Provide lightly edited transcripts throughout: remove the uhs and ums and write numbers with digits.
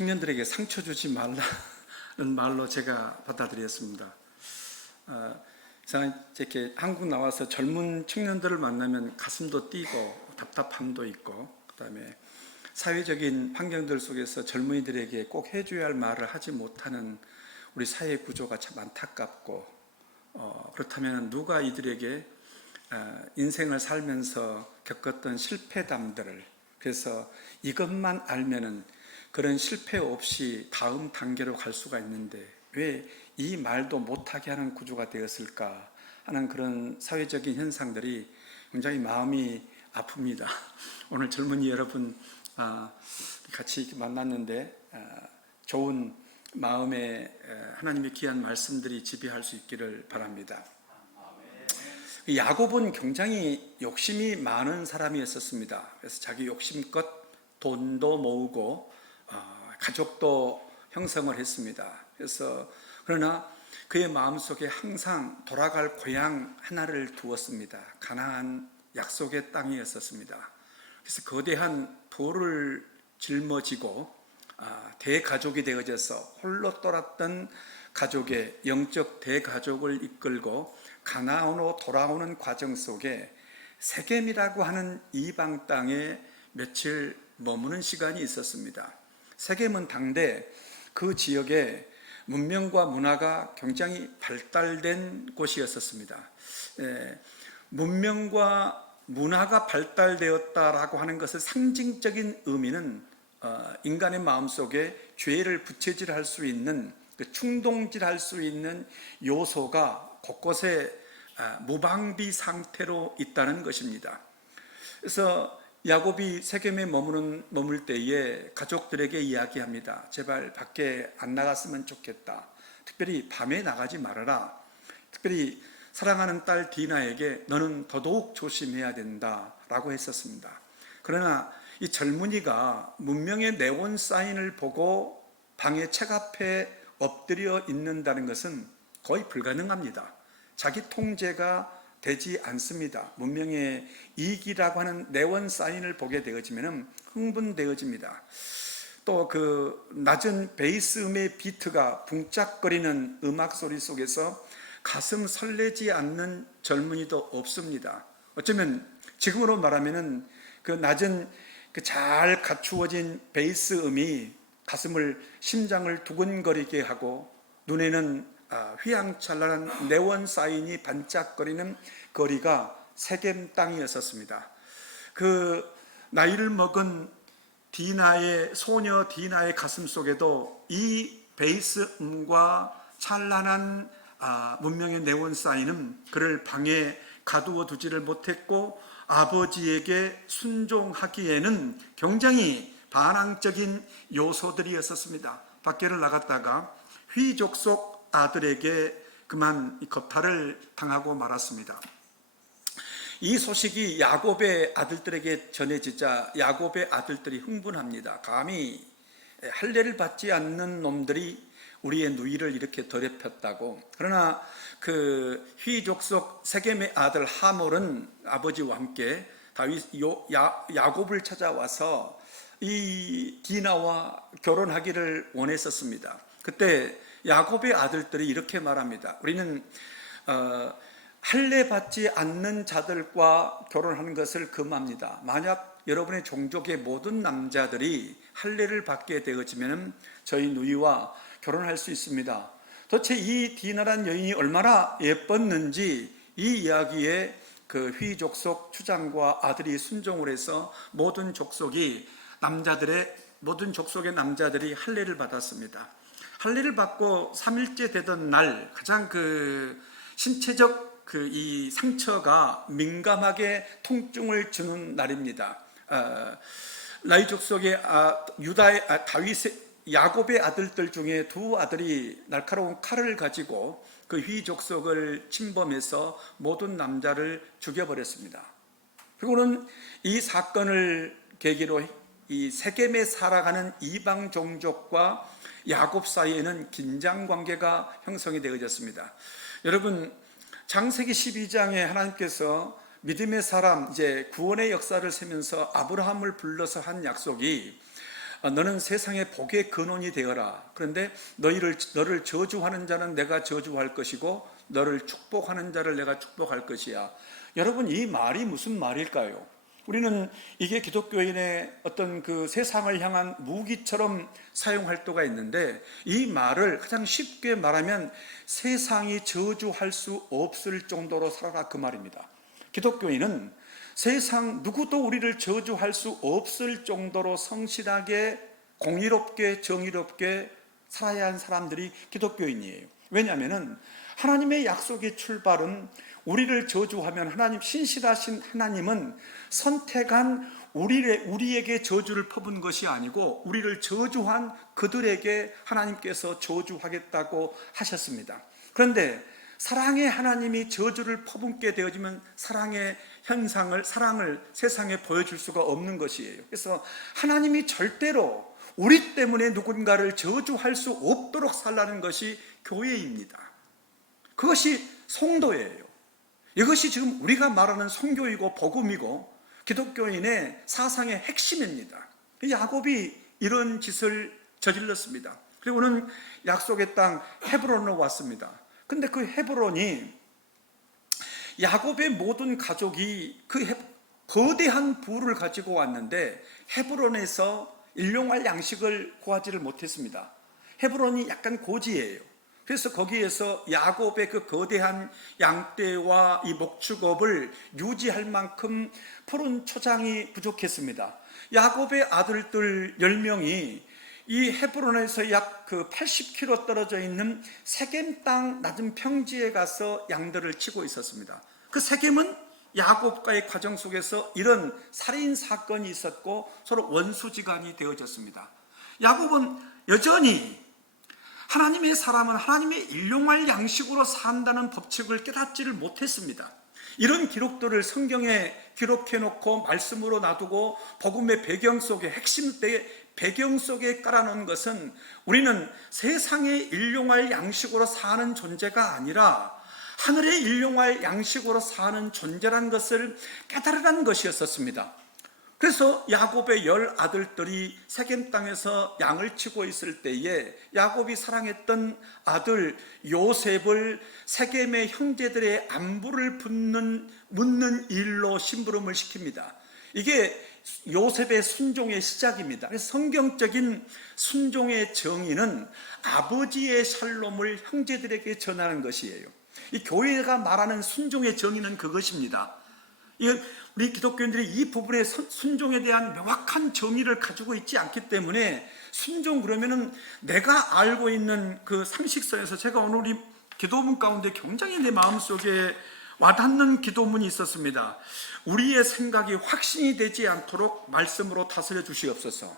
청년들에게 상처 주지 말라는 말로 제가 받아들였습니다. 저는 이렇게 한국 나와서 젊은 청년들을 만나면 가슴도 뛰고 답답함도 있고, 그다음에 사회적인 환경들 속에서 젊은이들에게 꼭 해줘야 할 말을 하지 못하는 우리 사회 구조가 참 안타깝고, 그렇다면 누가 이들에게 인생을 살면서 겪었던 실패담들을, 그래서 이것만 알면은 그런 실패 없이 다음 단계로 갈 수가 있는데 왜 이 말도 못하게 하는 구조가 되었을까 하는 그런 사회적인 현상들이 굉장히 마음이 아픕니다. 오늘 젊은이 여러분 같이 만났는데 좋은 마음에 하나님의 귀한 말씀들이 지배할 수 있기를 바랍니다. 야곱은 굉장히 욕심이 많은 사람이었습니다. 그래서 자기 욕심껏 돈도 모으고 가족도 형성을 했습니다. 그러나 그의 마음속에 항상 돌아갈 고향 하나를 두었습니다. 가나안 약속의 땅이었습니다. 그래서 거대한 돌을 짊어지고 대가족이 되어져서 홀로 떠났던 가족의 영적 대가족을 이끌고 가나안으로 돌아오는 과정 속에 세겜이라고 하는 이방 땅에 며칠 머무는 시간이 있었습니다. 세겜은 당대 그 지역에 문명과 문화가 굉장히 발달된 곳이었습니다. 문명과 문화가 발달되었다라고 하는 것의 상징적인 의미는 인간의 마음속에 죄를 부채질할 수 있는, 충동질할 수 있는 요소가 곳곳에 무방비 상태로 있다는 것입니다. 그래서 야곱이 세겜에 머물 때에 가족들에게 이야기합니다. 제발 밖에 안 나갔으면 좋겠다. 특별히 밤에 나가지 말아라. 특별히 사랑하는 딸 디나에게 너는 더더욱 조심해야 된다라고 했었습니다. 그러나 이 젊은이가 문명의 네온 사인을 보고 방의 책 앞에 엎드려 있는다는 것은 거의 불가능합니다. 자기 통제가 되지 않습니다. 문명의 이익이라고 하는 네온 사인을 보게 되어지면 흥분되어집니다. 또 그 낮은 베이스 음의 비트가 붕짝거리는 음악 소리 속에서 가슴 설레지 않는 젊은이도 없습니다. 어쩌면 지금으로 말하면은 그 낮은 그 잘 갖추어진 베이스 음이 가슴을, 심장을 두근거리게 하고 눈에는 휘황찬란한 네온 사인이 반짝거리는 거리가 세겜 땅이었습니다. 그 나이를 먹은 소녀 디나의 가슴 속에도 이 베이스 음과 찬란한 문명의 네온 사인은 그를 방에 가두어 두지를 못했고 아버지에게 순종하기에는 굉장히 반항적인 요소들이었습니다. 밖에를 나갔다가 휘족속 아들에게 그만 겁탈을 당하고 말았습니다. 이 소식이 야곱의 아들들에게 전해지자 야곱의 아들들이 흥분합니다. 감히 할례를 받지 않는 놈들이 우리의 누이를 이렇게 더럽혔다고. 그러나 그 휘족속 세겜의 아들 하몰은 아버지와 함께 야곱을 찾아와서 이 디나와 결혼하기를 원했었습니다. 그때 야곱의 아들들이 이렇게 말합니다. 우리는 할례 받지 않는 자들과 결혼하는 것을 금합니다. 만약 여러분의 종족의 모든 남자들이 할례를 받게 되어지면 저희 누이와 결혼할 수 있습니다. 도대체 이 디나란 여인이 얼마나 예뻤는지 이 이야기에 그 휘족속 추장과 아들이 순종을 해서 모든 족속의 남자들이 할례를 받았습니다. 할례를 받고 3일째 되던 날 가장 그 신체적 이 상처가 민감하게 통증을 주는 날입니다. 라이 족속의 야곱의 아들들 중에 두 아들이 날카로운 칼을 가지고 그 휘족속을 침범해서 모든 남자를 죽여버렸습니다. 그리고는 이 사건을 계기로 이 세겜에 살아가는 이방 종족과 야곱 사이에는 긴장 관계가 형성이 되어졌습니다. 여러분, 창세기 12장에 하나님께서 믿음의 사람, 이제 구원의 역사를 세면서 아브라함을 불러서 한 약속이 너는 세상의 복의 근원이 되어라. 그런데 너를 저주하는 자는 내가 저주할 것이고 너를 축복하는 자를 내가 축복할 것이야. 여러분, 이 말이 무슨 말일까요? 우리는 이게 기독교인의 어떤 그 세상을 향한 무기처럼 사용할 때가 있는데, 이 말을 가장 쉽게 말하면 세상이 저주할 수 없을 정도로 살아라, 그 말입니다. 기독교인은 세상 누구도 우리를 저주할 수 없을 정도로 성실하게 공의롭게 정의롭게 살아야 하는 사람들이 기독교인이에요. 왜냐하면 하나님의 약속의 출발은 우리를 저주하면 하나님, 신실하신 하나님은 선택한 우리에게 저주를 퍼붓는 것이 아니고 우리를 저주한 그들에게 하나님께서 저주하겠다고 하셨습니다. 그런데 사랑의 하나님이 저주를 퍼붓게 되어지면 사랑의 사랑을 세상에 보여줄 수가 없는 것이에요. 그래서 하나님이 절대로 우리 때문에 누군가를 저주할 수 없도록 살라는 것이 교회입니다. 그것이 성도예요. 이것이 지금 우리가 말하는 선교이고 복음이고 기독교인의 사상의 핵심입니다. 야곱이 이런 짓을 저질렀습니다. 그리고는 약속의 땅 헤브론으로 왔습니다. 근데 그 헤브론이 야곱의 모든 가족이 그 거대한 부를 가지고 왔는데 헤브론에서 일용할 양식을 구하지를 못했습니다. 헤브론이 약간 고지예요. 그래서 거기에서 야곱의 그 거대한 양떼와 이 목축업을 유지할 만큼 푸른 초장이 부족했습니다. 야곱의 아들들 10명이 이 헤브론에서 약 그 80km 떨어져 있는 세겜 땅 낮은 평지에 가서 양들을 치고 있었습니다. 그 세겜은 야곱과의 과정 속에서 이런 살인 사건이 있었고 서로 원수지간이 되어졌습니다. 야곱은 여전히 하나님의 사람은 하나님의 일용할 양식으로 산다는 법칙을 깨닫지를 못했습니다. 이런 기록들을 성경에 기록해놓고 말씀으로 놔두고 복음의 배경 속에 배경 속에 깔아놓은 것은 우리는 세상의 일용할 양식으로 사는 존재가 아니라 하늘의 일용할 양식으로 사는 존재라는 것을 깨달으라는 것이었습니다. 그래서 야곱의 10 아들들이 세겜 땅에서 양을 치고 있을 때에 야곱이 사랑했던 아들 요셉을 세겜의 형제들의 안부를 묻는 일로 심부름을 시킵니다. 이게 요셉의 순종의 시작입니다. 그래서 성경적인 순종의 정의는 아버지의 샬롬을 형제들에게 전하는 것이에요. 이 교회가 말하는 순종의 정의는 그것입니다. 우리 기독교인들이 이 부분에 순종에 대한 명확한 정의를 가지고 있지 않기 때문에 순종 그러면은 내가 알고 있는 그 상식선에서 제가 오늘 우리 기도문 가운데 굉장히 내 마음속에 와닿는 기도문이 있었습니다. 우리의 생각이 확신이 되지 않도록 말씀으로 다스려 주시옵소서.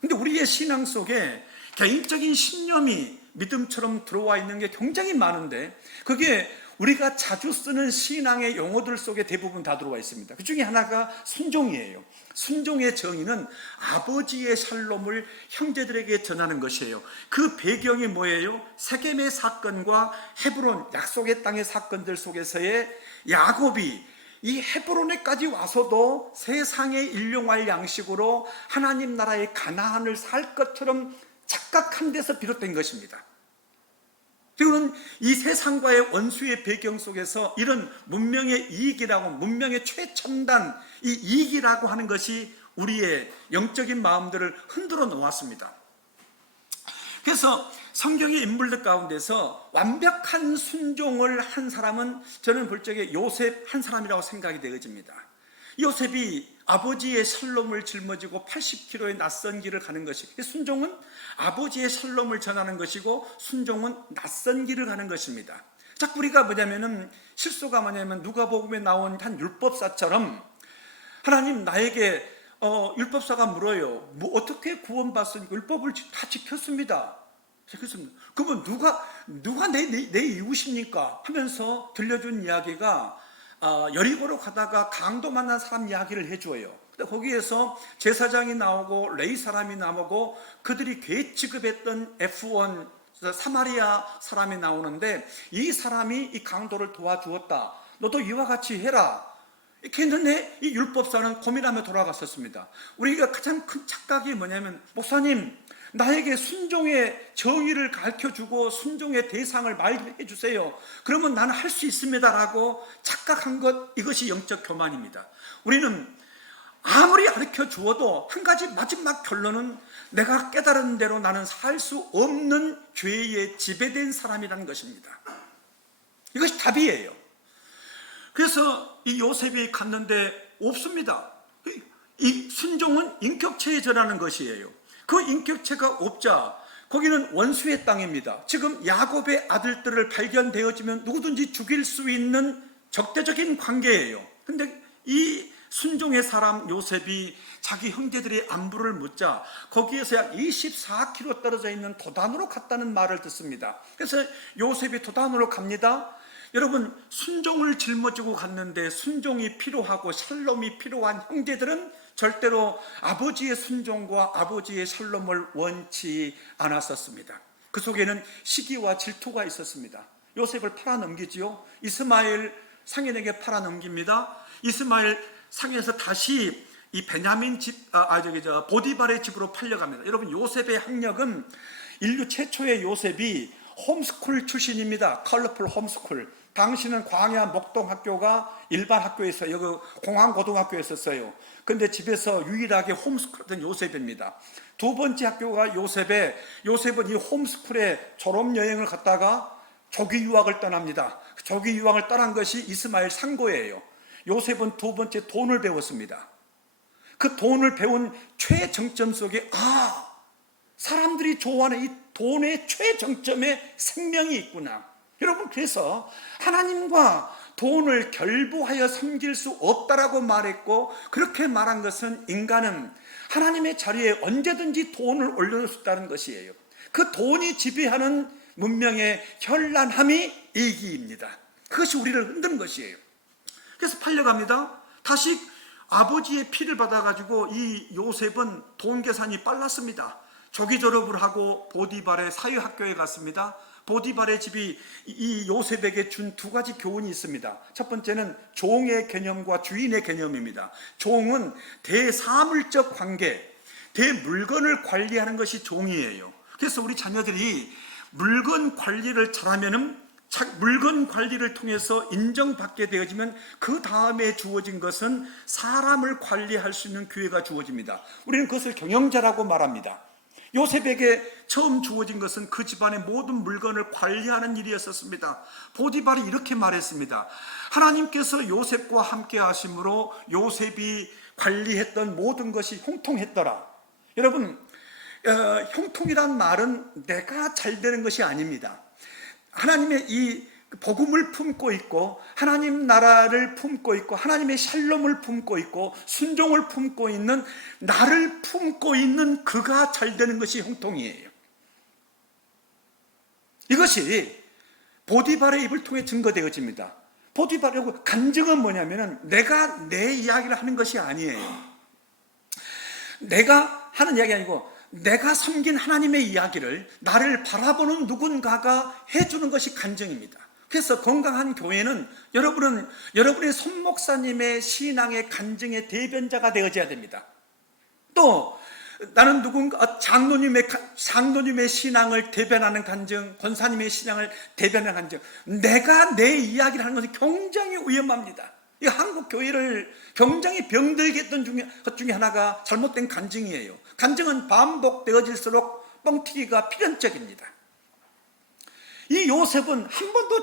근데 우리의 신앙 속에 개인적인 신념이 믿음처럼 들어와 있는 게 굉장히 많은데 그게 우리가 자주 쓰는 신앙의 용어들 속에 대부분 다 들어와 있습니다. 그 중에 하나가 순종이에요. 순종의 정의는 아버지의 샬롬을 형제들에게 전하는 것이에요. 그 배경이 뭐예요? 세겜의 사건과 헤브론 약속의 땅의 사건들 속에서의 야곱이 이 헤브론에까지 와서도 세상의 일용할 양식으로 하나님 나라의 가나안을 살 것처럼 착각한 데서 비롯된 것입니다. 그리고는 이 세상과의 원수의 배경 속에서 이런 문명의 이익이라고, 문명의 최첨단 이 이익이라고 하는 것이 우리의 영적인 마음들을 흔들어 놓았습니다. 그래서 성경의 인물들 가운데서 완벽한 순종을 한 사람은 저는 볼 적에 요셉 한 사람이라고 생각이 되어집니다. 요셉이 아버지의 샬롬을 짊어지고 80km의 낯선 길을 가는 것이, 순종은 아버지의 샬롬을 전하는 것이고 순종은 낯선 길을 가는 것입니다. 자꾸 우리가 뭐냐면은 실수가 뭐냐면 누가복음에 나온 한 율법사처럼 하나님 나에게 율법사가 물어요. 뭐 어떻게 구원받습니까? 율법을 다 지켰습니다. 그러면 누가 내 이웃입니까? 하면서 들려준 이야기가 여리고로 가다가 강도 만난 사람 이야기를 해줘요. 근데 거기에서 제사장이 나오고 레위 사람이 나오고 그들이 괴 취급했던 F1 사마리아 사람이 나오는데 이 사람이 이 강도를 도와주었다. 너도 이와 같이 해라. 이렇게 했는데 이 율법사는 고민하며 돌아갔었습니다. 우리가 가장 큰 착각이 뭐냐면, 목사님 나에게 순종의 정의를 가르쳐주고 순종의 대상을 말해 주세요, 그러면 나는 할 수 있습니다 라고 착각한 것, 이것이 영적 교만입니다. 우리는 아무리 가르쳐 주어도 한 가지 마지막 결론은 내가 깨달은 대로 나는 살 수 없는 죄에 지배된 사람이라는 것입니다. 이것이 답이에요. 그래서 이 요셉이 갔는데 없습니다. 이 순종은 인격체에 전하는 것이에요. 그 인격체가 없자 거기는 원수의 땅입니다. 지금 야곱의 아들들을 발견되어지면 누구든지 죽일 수 있는 적대적인 관계예요. 근데 이 순종의 사람 요셉이 자기 형제들의 안부를 묻자 거기에서 약 24km 떨어져 있는 도단으로 갔다는 말을 듣습니다. 그래서 요셉이 도단으로 갑니다. 여러분, 순종을 짊어지고 갔는데 순종이 필요하고 샬롬이 필요한 형제들은 절대로 아버지의 순종과 아버지의 샬롬을 원치 않았었습니다. 그 속에는 시기와 질투가 있었습니다. 요셉을 팔아넘기지요. 이스마엘 상인에게 팔아넘깁니다. 이스마엘 상인에서 다시 이 베냐민 집, 보디발의 집으로 팔려갑니다. 여러분, 요셉의 학력은 인류 최초의 요셉이 홈스쿨 출신입니다. 컬러풀 홈스쿨. 당시는 광야 목동학교가 일반 학교에서 여기 공항고등학교였었어요. 근데 집에서 유일하게 홈스쿨했던 요셉입니다. 두 번째 학교가 요셉은 이 홈스쿨에 졸업여행을 갔다가 조기 유학을 떠납니다. 조기 유학을 떠난 것이 이스마엘 상고예요. 요셉은 두 번째 돈을 배웠습니다. 그 돈을 배운 최정점 속에 사람들이 좋아하는 이 돈의 최정점에 생명이 있구나. 여러분, 그래서 하나님과 돈을 결부하여 섬길 수 없다라고 말했고, 그렇게 말한 것은 인간은 하나님의 자리에 언제든지 돈을 올려놓을 수 있다는 것이에요. 그 돈이 지배하는 문명의 현란함이 이기입니다. 그것이 우리를 흔드는 것이에요. 그래서 팔려갑니다. 다시 아버지의 피를 받아가지고 이 요셉은 돈 계산이 빨랐습니다. 조기 졸업을 하고 보디발의 사회학교에 갔습니다. 보디발의 집이 이 요셉에게 준 두 가지 교훈이 있습니다. 첫 번째는 종의 개념과 주인의 개념입니다. 종은 대사물적 관계, 대물건을 관리하는 것이 종이에요. 그래서 우리 자녀들이 물건 관리를 잘하면은, 물건 관리를 통해서 인정받게 되어지면 그 다음에 주어진 것은 사람을 관리할 수 있는 기회가 주어집니다. 우리는 그것을 경영자라고 말합니다. 요셉에게 처음 주어진 것은 그 집안의 모든 물건을 관리하는 일이었습니다. 보디발이 이렇게 말했습니다. 하나님께서 요셉과 함께 하심으로 요셉이 관리했던 모든 것이 형통했더라. 여러분, 형통이란 말은 내가 잘 되는 것이 아닙니다. 하나님의 이 복음을 품고 있고 하나님 나라를 품고 있고 하나님의 샬롬을 품고 있고 순종을 품고 있는 나를 품고 있는 그가 잘 되는 것이 형통이에요. 이것이 보디발의 입을 통해 증거되어집니다. 보디발의 간증은 뭐냐면은 내가 내 이야기를 하는 것이 아니에요. 내가 하는 이야기 아니고 내가 섬긴 하나님의 이야기를 나를 바라보는 누군가가 해주는 것이 간증입니다. 그래서 건강한 교회는 여러분의 손목사님의 신앙의 간증의 대변자가 되어져야 됩니다. 또 나는 장로님의 신앙을 대변하는 간증, 권사님의 신앙을 대변하는 간증, 내가 내 이야기를 하는 것은 굉장히 위험합니다. 이 한국 교회를 굉장히 병들게 했던 것 중에 하나가 잘못된 간증이에요. 간증은 반복되어질수록 뻥튀기가 필연적입니다. 이 요셉은 한 번도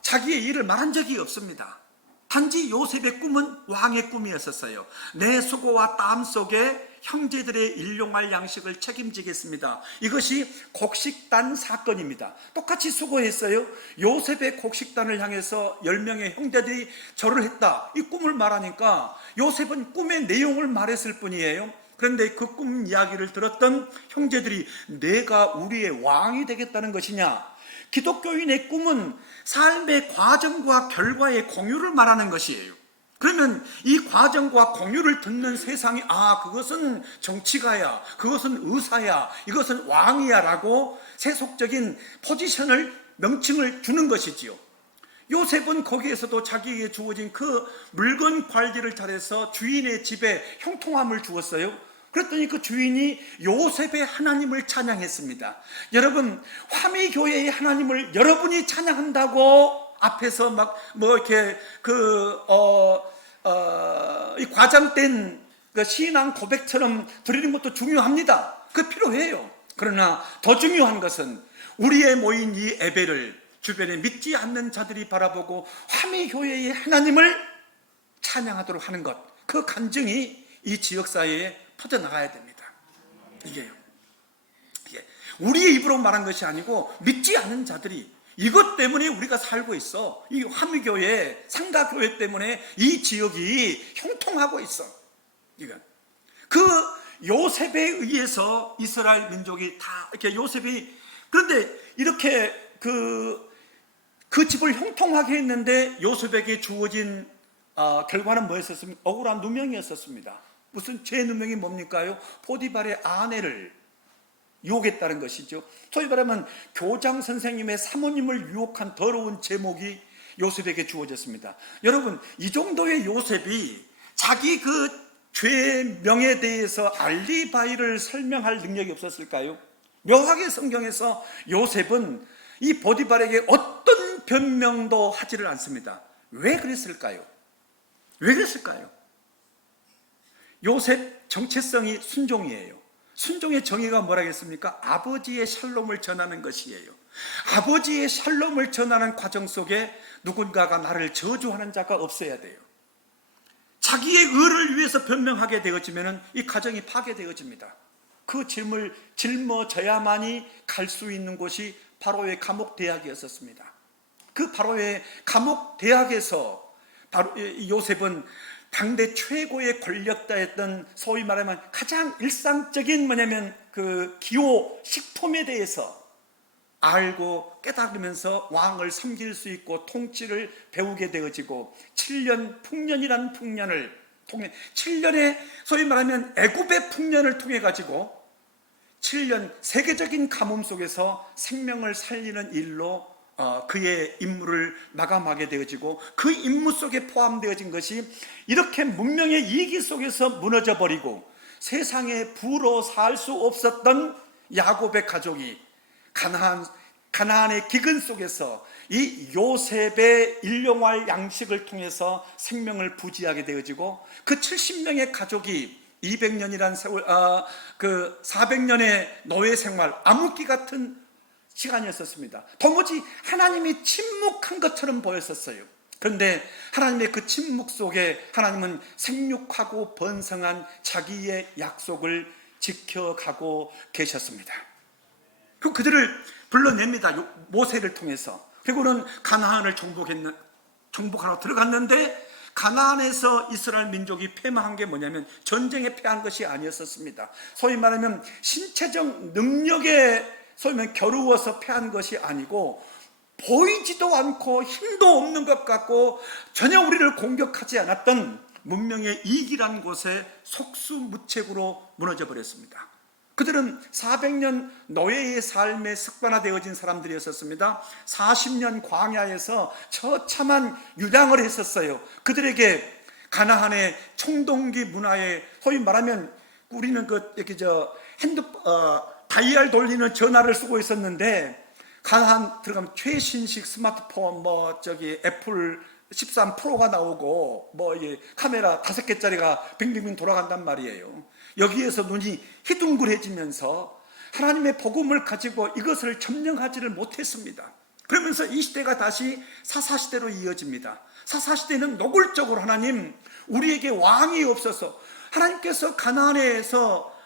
자기의 일을 말한 적이 없습니다. 단지 요셉의 꿈은 왕의 꿈이었어요. 내 수고와 땀 속에 형제들의 일용할 양식을 책임지겠습니다. 이것이 곡식단 사건입니다. 똑같이 수고했어요. 요셉의 곡식단을 향해서 10명의 형제들이 절을 했다, 이 꿈을 말하니까 요셉은 꿈의 내용을 말했을 뿐이에요. 그런데 그 꿈 이야기를 들었던 형제들이 내가 우리의 왕이 되겠다는 것이냐? 기독교인의 꿈은 삶의 과정과 결과의 공유를 말하는 것이에요. 그러면 이 과정과 공유를 듣는 세상이 그것은 정치가야, 그것은 의사야, 이것은 왕이야 라고 세속적인 포지션을, 명칭을 주는 것이지요. 요셉은 거기에서도 자기에게 주어진 그 물건 관리를 잘해서 주인의 집에 형통함을 주었어요. 그랬더니 그 주인이 요셉의 하나님을 찬양했습니다. 여러분, 화미교회의 하나님을 여러분이 찬양한다고 앞에서 막 뭐 이렇게 이 과장된 그 신앙 고백처럼 드리는 것도 중요합니다. 그 필요해요. 그러나 더 중요한 것은 우리의 모인 이 예배를 주변에 믿지 않는 자들이 바라보고 화미교회의 하나님을 찬양하도록 하는 것, 그 간증이 이 지역사회에 퍼져나가야 됩니다. 이게 우리의 입으로 말한 것이 아니고 믿지 않는 자들이, 이것 때문에 우리가 살고 있어. 이 화미교회, 상가교회 때문에 이 지역이 형통하고 있어. 이건 그 요셉에 의해서 이스라엘 민족이 다 이렇게 요셉이, 그런데 이렇게 그 집을 형통하게 했는데 요셉에게 주어진 결과는 뭐였었습니까? 억울한 누명이었었습니다. 무슨 죄 누명이 뭡니까요? 포디발의 아내를 유혹했다는 것이죠. 소위 말하면 교장 선생님의 사모님을 유혹한 더러운 제목이 요셉에게 주어졌습니다. 여러분, 이 정도의 요셉이 자기 그 죄명에 대해서 알리바이를 설명할 능력이 없었을까요? 묘하게 성경에서 요셉은 이 보디발에게 어떤 변명도 하지를 않습니다. 왜 그랬을까요? 왜 그랬을까요? 요셉 정체성이 순종이에요. 순종의 정의가 뭐라겠습니까? 아버지의 샬롬을 전하는 것이에요. 아버지의 샬롬을 전하는 과정 속에 누군가가 나를 저주하는 자가 없어야 돼요. 자기의 의를 위해서 변명하게 되어지면 이 가정이 파괴되어집니다. 그 짐을 짊어져야만이 갈 수 있는 곳이 바로의 감옥 대학이었습니다. 그 바로의 감옥 대학에서 바로 요셉은 당대 최고의 권력자였던, 소위 말하면 가장 일상적인 뭐냐면 그 기호 식품에 대해서 알고 깨달으면서 왕을 섬길 수 있고 통치를 배우게 되어지고 7년 풍년이라는 풍년을 통해 7년의 소위 말하면 애굽의 풍년을 통해 가지고 7년 세계적인 가뭄 속에서 생명을 살리는 일로 그의 임무를 마감하게 되어지고, 그 임무 속에 포함되어진 것이 이렇게 문명의 이기 속에서 무너져 버리고 세상에 부로 살 수 없었던 야곱의 가족이 가나안의 기근 속에서 이 요셉의 일용할 양식을 통해서 생명을 부지하게 되어지고, 그 70명의 가족이 200년이란 세월, 그 400년의 노예 생활, 암흑기 같은 시간이었었습니다. 도무지 하나님이 침묵한 것처럼 보였었어요. 그런데 하나님의 그 침묵 속에 하나님은 생육하고 번성한 자기의 약속을 지켜가고 계셨습니다. 그들을 불러냅니다. 모세를 통해서. 그리고는 가나안을 정복하러 들어갔는데, 가나안에서 이스라엘 민족이 패망한 게 뭐냐면 전쟁에 패한 것이 아니었었습니다. 소위 말하면 신체적 능력에 소위 말하면 겨루어서 패한 것이 아니고, 보이지도 않고 힘도 없는 것 같고 전혀 우리를 공격하지 않았던 문명의 이기란 곳에 속수무책으로 무너져 버렸습니다. 그들은 400년 노예의 삶에 습관화되어진 사람들이었습니다. 40년 광야에서 처참한 유랑을 했었어요. 그들에게 가나안의 청동기 문화에, 소위 말하면 우리는 다이얼 돌리는 전화를 쓰고 있었는데, 가나안 들어가면 최신식 스마트폰 애플 13 프로가 나오고 카메라 5개짜리가 빙빙빙 돌아간단 말이에요. 여기에서 눈이 희둥그레지면서 하나님의 복음을 가지고 이것을 점령하지를 못했습니다. 그러면서 이 시대가 다시 사사시대로 이어집니다. 사사시대는 노골적으로 하나님, 우리에게 왕이 없어서, 하나님께서 가나안에서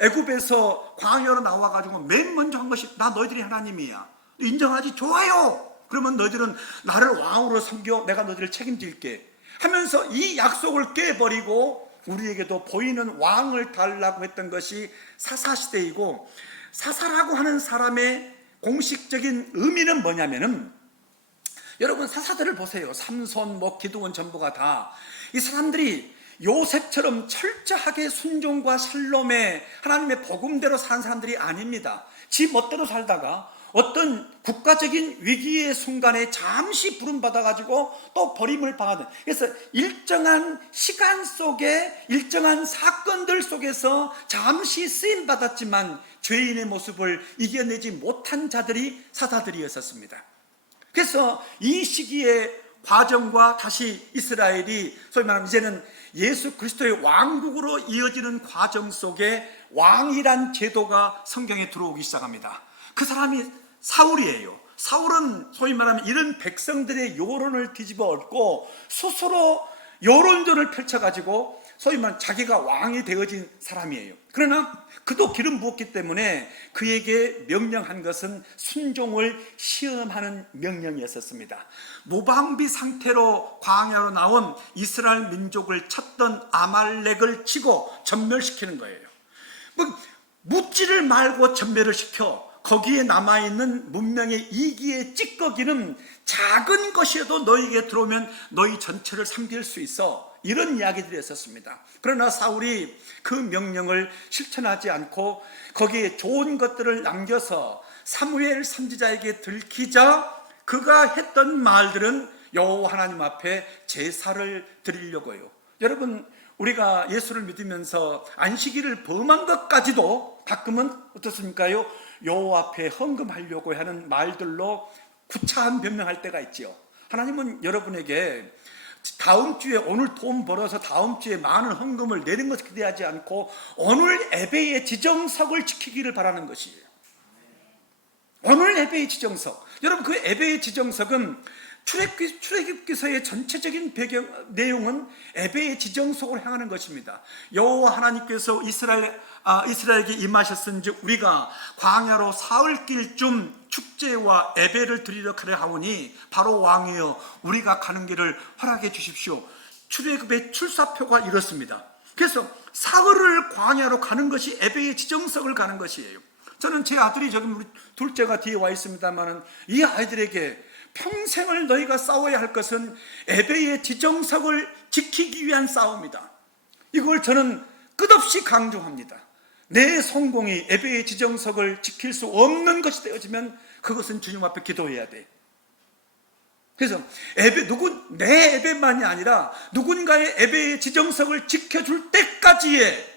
애굽에서 광야로 나와가지고 맨 먼저 한 것이 나 너희들이 하나님이야, 인정하지? 좋아요. 그러면 너희들은 나를 왕으로 섬겨, 내가 너희들을 책임질게 하면서 이 약속을 깨버리고 우리에게도 보이는 왕을 달라고 했던 것이 사사시대이고, 사사라고 하는 사람의 공식적인 의미는 뭐냐면은, 여러분 사사들을 보세요. 삼손, 기드온 전부가 다 이 사람들이 요셉처럼 철저하게 순종과 샬롬의 하나님의 복음대로 산 사람들이 아닙니다. 지 멋대로 살다가 어떤 국가적인 위기의 순간에 잠시 부름받아가지고 또 버림을 당하는, 그래서 일정한 시간 속에 일정한 사건들 속에서 잠시 쓰임받았지만 죄인의 모습을 이겨내지 못한 자들이 사사들이었었습니다. 그래서 이 시기의 과정과 다시 이스라엘이 소위 말하면 이제는 예수 그리스도의 왕국으로 이어지는 과정 속에 왕이란 제도가 성경에 들어오기 시작합니다. 그 사람이 사울이에요. 사울은 소위 말하면 이런 백성들의 여론을 뒤집어 엎고 스스로 여론전을 펼쳐가지고 소위 말하면 자기가 왕이 되어진 사람이에요. 그러나 그도 기름 부었기 때문에 그에게 명령한 것은 순종을 시험하는 명령이었습니다. 무방비 상태로 광야로 나온 이스라엘 민족을 쳤던 아말렉을 치고 전멸시키는 거예요. 묻지를 말고 전멸을 시켜 거기에 남아있는 문명의 이기의 찌꺼기는 작은 것이어도 너희에게 들어오면 너희 전체를 삼킬 수 있어, 이런 이야기들이 있었습니다. 그러나 사울이 그 명령을 실천하지 않고 거기에 좋은 것들을 남겨서 사무엘 선지자에게 들키자 그가 했던 말들은 여호와 하나님 앞에 제사를 드리려고요. 여러분, 우리가 예수를 믿으면서 안식일을 범한 것까지도 가끔은 어떻습니까요? 여호와 앞에 헌금하려고 하는 말들로 구차한 변명할 때가 있지요. 하나님은 여러분에게 다음 주에 오늘 돈 벌어서 다음 주에 많은 헌금을 내는 것을 기대하지 않고 오늘 예배의 지정석을 지키기를 바라는 것이에요. 오늘 예배의 지정석, 여러분 그 예배의 지정석은 출애굽기서의 전체적인 배경 내용은 예배의 지정석으로 향하는 것입니다. 여호와 하나님께서 이스라엘에게 임하셨은즉 우리가 광야로 사흘길쯤 축제와 예배를 드리려 하려 하오니 바로 왕이여 우리가 가는 길을 허락해 주십시오. 출애굽의 출사표가 이렇습니다. 그래서 사흘을 광야로 가는 것이 예배의 지정석을 가는 것이에요. 저는 제 아들이 지금 우리 둘째가 뒤에 와 있습니다만은 이 아이들에게 평생을 너희가 싸워야 할 것은 예배의 지정석을 지키기 위한 싸움이다. 이걸 저는 끝없이 강조합니다. 내 성공이 예배의 지정석을 지킬 수 없는 것이 되어지면 그것은 주님 앞에 기도해야 돼. 그래서 내 예배만이 아니라 누군가의 예배의 지정석을 지켜줄 때까지의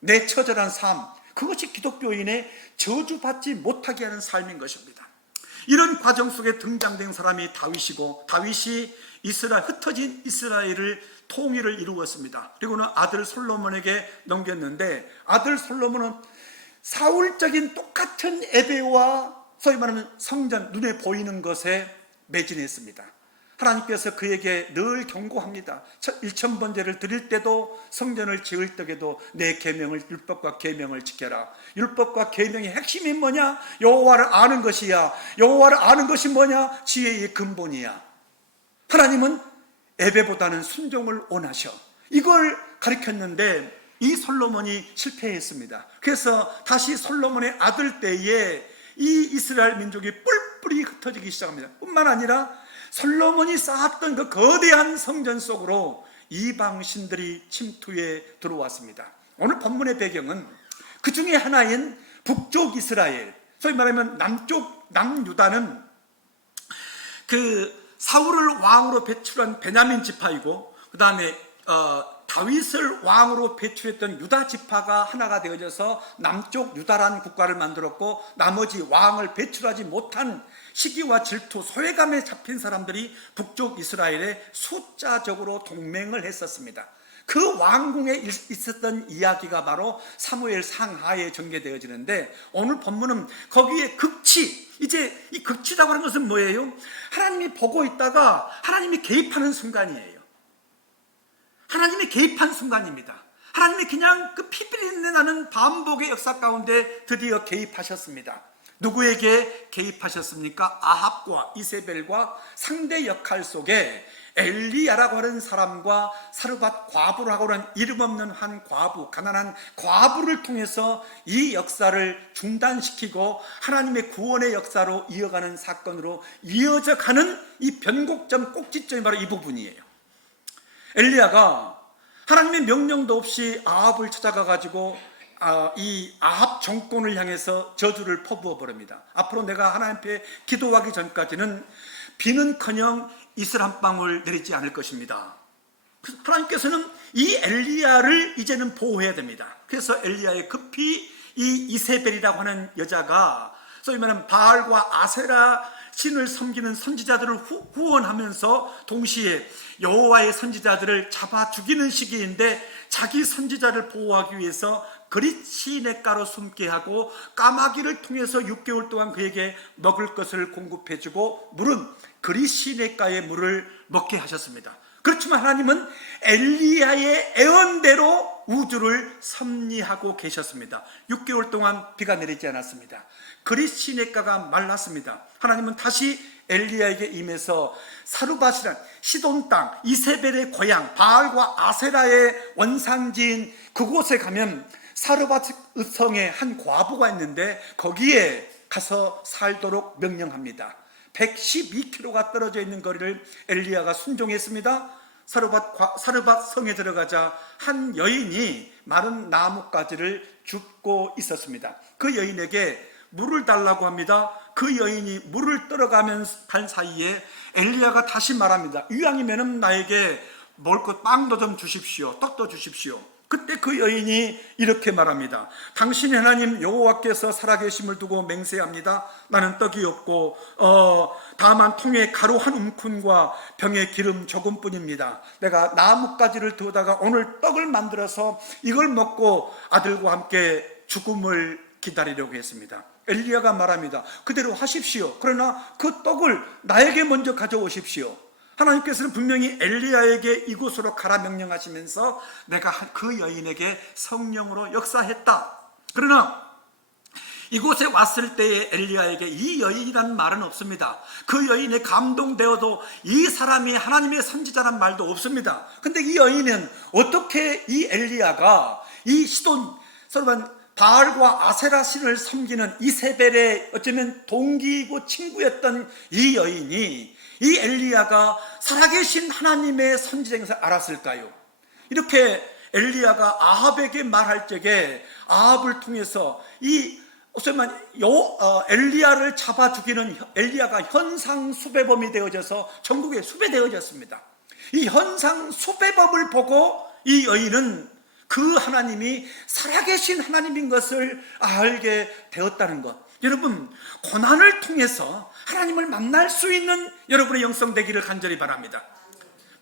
내 처절한 삶, 그것이 기독교인의 저주받지 못하게 하는 삶인 것입니다. 이런 과정 속에 등장된 사람이 다윗이고, 다윗이 흩어진 이스라엘을 통일을 이루었습니다. 그리고는 아들 솔로몬에게 넘겼는데, 아들 솔로몬은 사울적인 똑같은 예배와 소위 말하는 성전, 눈에 보이는 것에 매진했습니다. 하나님께서 그에게 늘 경고합니다. 1000번제를 드릴 때도 성전을 지을 때에도 내 계명을, 율법과 계명을 지켜라. 율법과 계명의 핵심이 뭐냐? 여호와를 아는 것이야. 여호와를 아는 것이 뭐냐? 지혜의 근본이야. 하나님은 예배보다는 순종을 원하셔. 이걸 가르쳤는데 이 솔로몬이 실패했습니다. 그래서 다시 솔로몬의 아들 때에 이 이스라엘 민족이 뿔뿔이 흩어지기 시작합니다. 뿐만 아니라 솔로몬이 쌓았던 그 거대한 성전 속으로 이방 신들이 침투해 들어왔습니다. 오늘 본문의 배경은 그 중에 하나인 북쪽 이스라엘, 소위 말하면 남유다는 그 사울을 왕으로 배출한 베냐민 지파이고, 그 다음에 다윗을 왕으로 배출했던 유다 지파가 하나가 되어져서 남쪽 유다라는 국가를 만들었고, 나머지 왕을 배출하지 못한 시기와 질투, 소외감에 잡힌 사람들이 북쪽 이스라엘에 숫자적으로 동맹을 했었습니다. 그 왕궁에 있었던 이야기가 바로 사무엘 상하에 전개되어지는데, 오늘 본문은 거기에 극치, 이제 이 극치라고 하는 것은 뭐예요? 하나님이 보고 있다가 하나님이 개입하는 순간이에요. 하나님이 개입한 순간입니다. 하나님이 그냥 그 피비린내 나는 반복의 역사 가운데 드디어 개입하셨습니다. 누구에게 개입하셨습니까? 아합과 이세벨과 상대 역할 속에 엘리야라고 하는 사람과 사르밧 과부라고 하는 이름 없는 한 과부, 가난한 과부를 통해서 이 역사를 중단시키고 하나님의 구원의 역사로 이어가는 사건으로 이어져 가는 이 변곡점, 꼭지점이 바로 이 부분이에요. 엘리야가 하나님의 명령도 없이 아합을 찾아가 가지고 이 아합 정권을 향해서 저주를 퍼부어 버립니다. 앞으로 내가 하나님 앞에 기도하기 전까지는 비는커녕 이슬 한 방울 내리지 않을 것입니다. 하나님께서는 이 엘리야를 이제는 보호해야 됩니다. 그래서 엘리야에 급히 이 이세벨이라고 하는 여자가 소위 말하는 바알과 아세라 신을 섬기는 선지자들을 후원하면서 동시에 여호와의 선지자들을 잡아 죽이는 시기인데, 자기 선지자를 보호하기 위해서 그릿시냇가로 숨게 하고 까마귀를 통해서 6개월 동안 그에게 먹을 것을 공급해주고 물은 그릿시냇가의 물을 먹게 하셨습니다. 그렇지만 하나님은 엘리야의 애언대로 우주를 섭리하고 계셨습니다. 6개월 동안 비가 내리지 않았습니다. 그릿시냇가가 말랐습니다. 하나님은 다시 엘리야에게 임해서 사르밧이란 시돈 땅, 이세벨의 고향 바알과 아세라의 원상지인 그곳에 가면 사르밧 성에 한 과부가 있는데 거기에 가서 살도록 명령합니다. 112km가 떨어져 있는 거리를 엘리야가 순종했습니다. 사르밧 성에 들어가자 한 여인이 마른 나뭇가지를 줍고 있었습니다. 그 여인에게 물을 달라고 합니다. 그 여인이 물을 떨어가면서 간 사이에 엘리야가 다시 말합니다. 이왕이면 나에게 먹을 것 빵도 좀 주십시오. 떡도 주십시오. 그때 그 여인이 이렇게 말합니다. 당신의 하나님 여호와께서 살아계심을 두고 맹세합니다. 나는 떡이 없고 다만 통에 가루 한 움큼과 병에 기름 조금뿐입니다. 내가 나뭇가지를 두다가 오늘 떡을 만들어서 이걸 먹고 아들과 함께 죽음을 기다리려고 했습니다. 엘리야가 말합니다. 그대로 하십시오. 그러나 그 떡을 나에게 먼저 가져오십시오. 하나님께서는 분명히 엘리야에게 이곳으로 가라 명령하시면서 내가 그 여인에게 성령으로 역사했다. 그러나 이곳에 왔을 때에 엘리야에게 이 여인이라는 말은 없습니다. 그 여인에 감동되어도 이 사람이 하나님의 선지자란 말도 없습니다. 근데 이 여인은 어떻게 이 엘리야가 이 시돈 서르밧 바알과 아세라 신을 섬기는 이세벨의 어쩌면 동기이고 친구였던 이 여인이 이 엘리야가 살아계신 하나님의 선지자인 것을 알았을까요? 이렇게 엘리야가 아합에게 말할 적에 아합을 통해서 이 엘리야를 잡아 죽이는 엘리야가 현상 수배범이 되어져서 전국에 수배되어졌습니다. 이 현상 수배범을 보고 이 여인은 그 하나님이 살아계신 하나님인 것을 알게 되었다는 것. 여러분, 고난을 통해서 하나님을 만날 수 있는 여러분의 영성 되기를 간절히 바랍니다.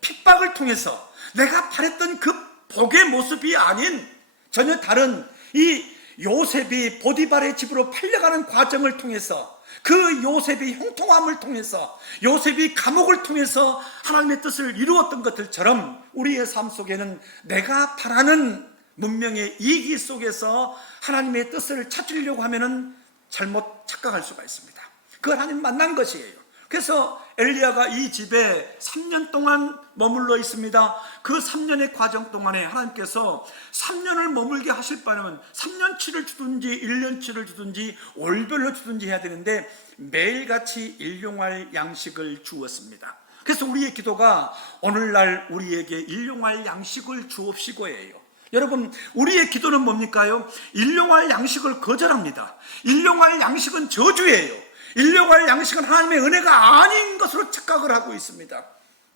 핍박을 통해서 내가 바랬던 그 복의 모습이 아닌 전혀 다른 이 요셉이 보디발의 집으로 팔려가는 과정을 통해서, 그 요셉이 형통함을 통해서, 요셉이 감옥을 통해서 하나님의 뜻을 이루었던 것들처럼 우리의 삶 속에는 내가 바라는 문명의 이기 속에서 하나님의 뜻을 찾으려고 하면은 잘못 착각할 수가 있습니다. 그걸 하나님 만난 것이에요. 그래서 엘리야가 이 집에 3년 동안 머물러 있습니다. 그 3년의 과정 동안에 하나님께서 3년을 머물게 하실 바라면 3년치를 주든지 1년치를 주든지 월별로 주든지 해야 되는데 매일같이 일용할 양식을 주었습니다. 그래서 우리의 기도가 오늘날 우리에게 일용할 양식을 주옵시고예요. 여러분, 우리의 기도는 뭡니까요? 일용할 양식을 거절합니다. 일용할 양식은 저주예요. 일용할 양식은 하나님의 은혜가 아닌 것으로 착각을 하고 있습니다.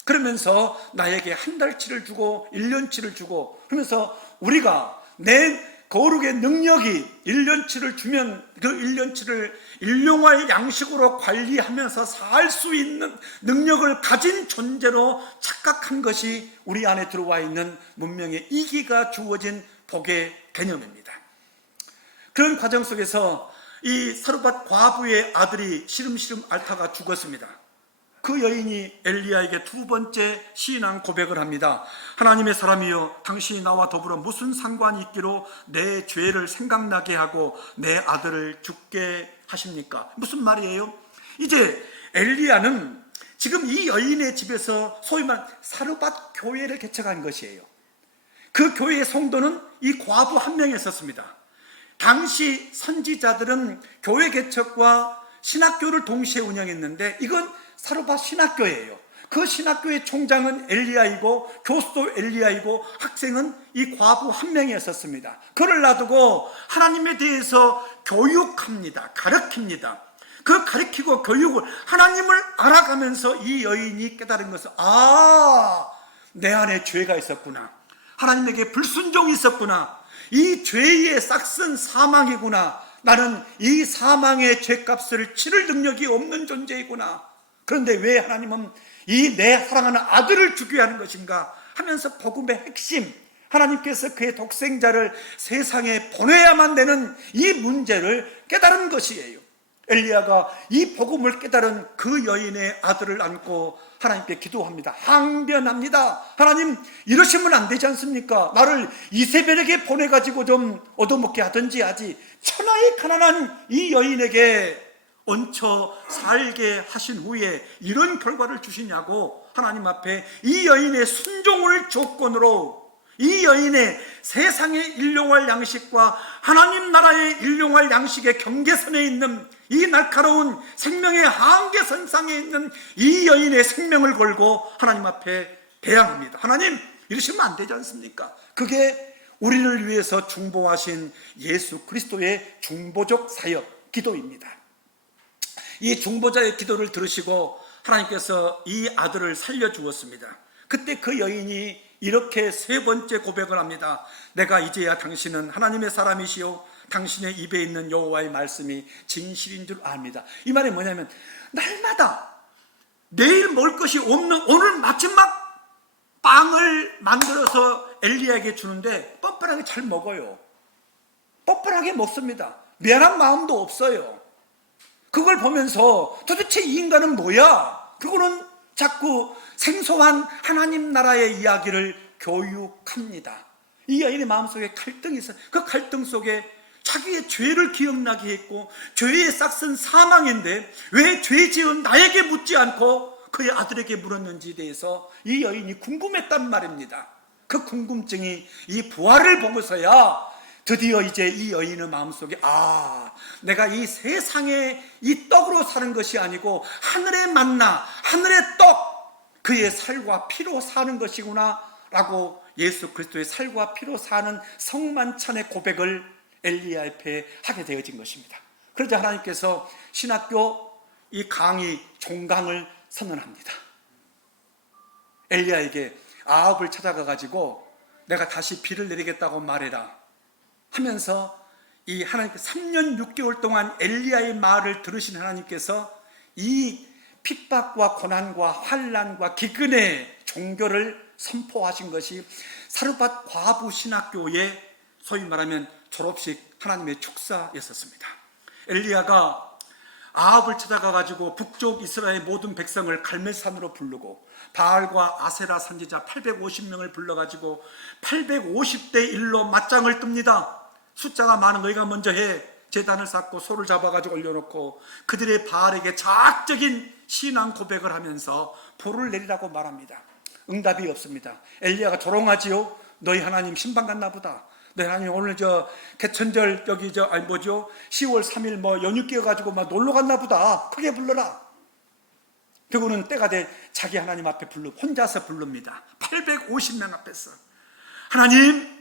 그러면서 나에게 한 달치를 주고 1년치를 주고, 그러면서 우리가 내 거룩의 능력이 1년치를 주면 그 1년치를 일용할 양식으로 관리하면서 살 수 있는 능력을 가진 존재로 착각한 것이 우리 안에 들어와 있는 문명의 이기가 주어진 복의 개념입니다. 그런 과정 속에서 이 사르밧 과부의 아들이 시름시름 앓다가 죽었습니다. 그 여인이 엘리야에게 두 번째 신앙 고백을 합니다. 하나님의 사람이여, 당신이 나와 더불어 무슨 상관이 있기로 내 죄를 생각나게 하고 내 아들을 죽게 하십니까? 무슨 말이에요? 이제 엘리야는 지금 이 여인의 집에서 소위 말하는 사르밧 교회를 개척한 것이에요. 그 교회의 성도는 이 과부 한 명이 있었습니다. 당시 선지자들은 교회 개척과 신학교를 동시에 운영했는데 이건 사르밧 신학교예요. 그 신학교의 총장은 엘리야이고 교수도 엘리야이고 학생은 이 과부 한 명이었었습니다. 그를 놔두고 하나님에 대해서 교육합니다. 가르칩니다. 그 가르치고 교육을 하나님을 알아가면서 이 여인이 깨달은 것은 내 안에 죄가 있었구나. 하나님에게 불순종이 있었구나. 이 죄의 싹슨 사망이구나. 나는 이 사망의 죄값을 치를 능력이 없는 존재이구나. 그런데 왜 하나님은 이 내 사랑하는 아들을 죽여야 하는 것인가 하면서 복음의 핵심, 하나님께서 그의 독생자를 세상에 보내야만 되는 이 문제를 깨달은 것이에요. 엘리야가 이 복음을 깨달은 그 여인의 아들을 안고 하나님께 기도합니다. 항변합니다. 하나님, 이러시면 안 되지 않습니까? 나를 이세벨에게 보내가지고 좀 얻어먹게 하든지 하지, 천하의 가난한 이 여인에게 얹혀 살게 하신 후에 이런 결과를 주시냐고 하나님 앞에 이 여인의 순종을 조건으로, 이 여인의 세상에 일용할 양식과 하나님 나라에 일용할 양식의 경계선에 있는 이 날카로운 생명의 한계선상에 있는 이 여인의 생명을 걸고 하나님 앞에 대항합니다. 하나님, 이러시면 안 되지 않습니까? 그게 우리를 위해서 중보하신 예수 그리스도의 중보적 사역 기도입니다. 이 중보자의 기도를 들으시고 하나님께서 이 아들을 살려주었습니다. 그때 그 여인이 이렇게 세 번째 고백을 합니다. 내가 이제야 당신은 하나님의 사람이시오, 당신의 입에 있는 여호와의 말씀이 진실인 줄 압니다. 이 말이 뭐냐면, 날마다 내일 먹을 것이 없는 오늘 마지막 빵을 만들어서 엘리야에게 주는데 뻔뻔하게 잘 먹어요. 뻔뻔하게 먹습니다. 미안한 마음도 없어요. 그걸 보면서 도대체 이 인간은 뭐야? 그거는 자꾸 생소한 하나님 나라의 이야기를 교육합니다. 이 여인의 마음속에 갈등이 있어요. 그 갈등 속에 자기의 죄를 기억나게 했고, 죄의 싹슨 사망인데 왜 죄 지은 나에게 묻지 않고 그의 아들에게 물었는지에 대해서 이 여인이 궁금했단 말입니다. 그 궁금증이 이 부활을 보고서야 드디어 이제 이 여인의 마음속에 내가 이 세상에 이 떡으로 사는 것이 아니고 하늘의 만나, 하늘의 떡, 그의 살과 피로 사는 것이구나 라고 예수 그리스도의 살과 피로 사는 성만찬의 고백을 엘리야 앞에 하게 되어진 것입니다. 그러자 하나님께서 신학교 이 강의 종강을 선언합니다. 엘리야에게 아합을 찾아가 가지고 내가 다시 비를 내리겠다고 말해라 하면서 이 하나님께서 3년 6개월 동안 엘리야의 말을 들으신 하나님께서 이 핍박과 고난과 환난과 기근의 종교를 선포하신 것이 사르밧 과부 신학교의 소위 말하면 졸업식 하나님의 축사였었습니다. 엘리야가 아합을 찾아가 가지고 북쪽 이스라엘 모든 백성을 갈멜산으로 부르고 바알과 아세라 선지자 850명을 불러 가지고 850대 1로 맞짱을 뜹니다. 숫자가 많은 너희가 먼저 해. 제단을 쌓고 소를 잡아 가지고 올려놓고 그들의 바알에게 자학적인 신앙 고백을 하면서 불을 내리라고 말합니다. 응답이 없습니다. 엘리야가 조롱하지요. 너희 하나님 신방 갔나 보다. 너희 하나님 오늘 개천절 10월 3일 연휴 끼어가지고 놀러 갔나 보다. 크게 불러라. 결국은 때가 돼 자기 하나님 앞에 혼자서 부릅니다. 850명 앞에서 하나님,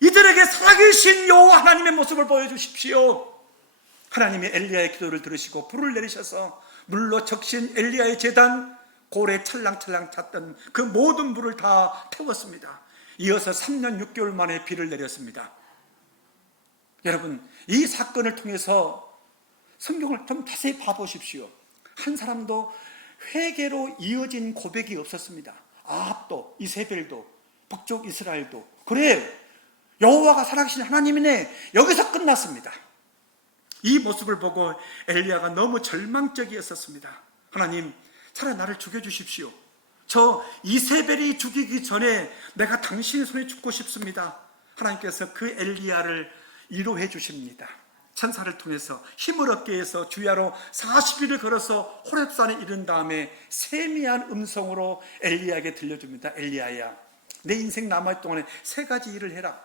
이들에게 살아계신 여호와 하나님의 모습을 보여주십시오. 하나님이 엘리야의 기도를 들으시고 불을 내리셔서 물로 적신 엘리야의 제단 고래 찰랑찰랑 찼던 그 모든 물을 다 태웠습니다. 이어서 3년 6개월 만에 비를 내렸습니다. 여러분, 이 사건을 통해서 성경을 좀 자세히 봐보십시오. 한 사람도 회개로 이어진 고백이 없었습니다. 아합도, 이세벨도, 북쪽 이스라엘도. 그래, 여호와가 살아계신 하나님이네. 여기서 끝났습니다. 이 모습을 보고 엘리야가 너무 절망적이었습니다. 하나님, 차라리 나를 죽여주십시오. 저 이세벨이 죽이기 전에 내가 당신의 손에 죽고 싶습니다. 하나님께서 그 엘리야를 위로해 주십니다. 천사를 통해서 힘을 얻게 해서 주야로 40일을 걸어서 호렙산에 이른 다음에 세미한 음성으로 엘리야에게 들려줍니다. 엘리야야, 내 인생 남아있을 동안에 3가지 일을 해라.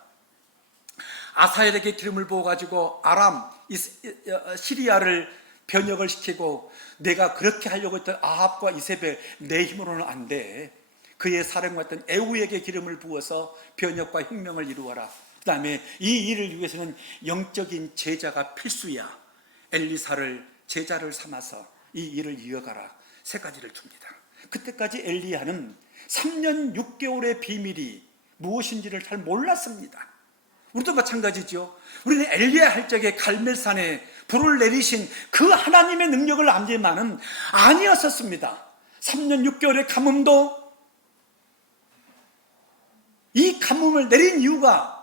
아사엘에게 기름을 부어가지고 아람, 시리아를 변혁을 시키고 내가 그렇게 하려고 했던 아합과 이세벨 내 힘으로는 안 돼. 그의 사령했던 에후에게 기름을 부어서 변혁과 혁명을 이루어라. 그 다음에 이 일을 위해서는 영적인 제자가 필수야. 엘리사를 제자를 삼아서 이 일을 이어가라. 세 가지를 줍니다. 그때까지 엘리야는 3년 6개월의 비밀이 무엇인지를 잘 몰랐습니다. 우리도 마찬가지죠. 우리는 엘리야 할 적에 갈멜산에 불을 내리신 그 하나님의 능력을 알지만은 아니었었습니다. 3년 6개월의 가뭄도 이 가뭄을 내린 이유가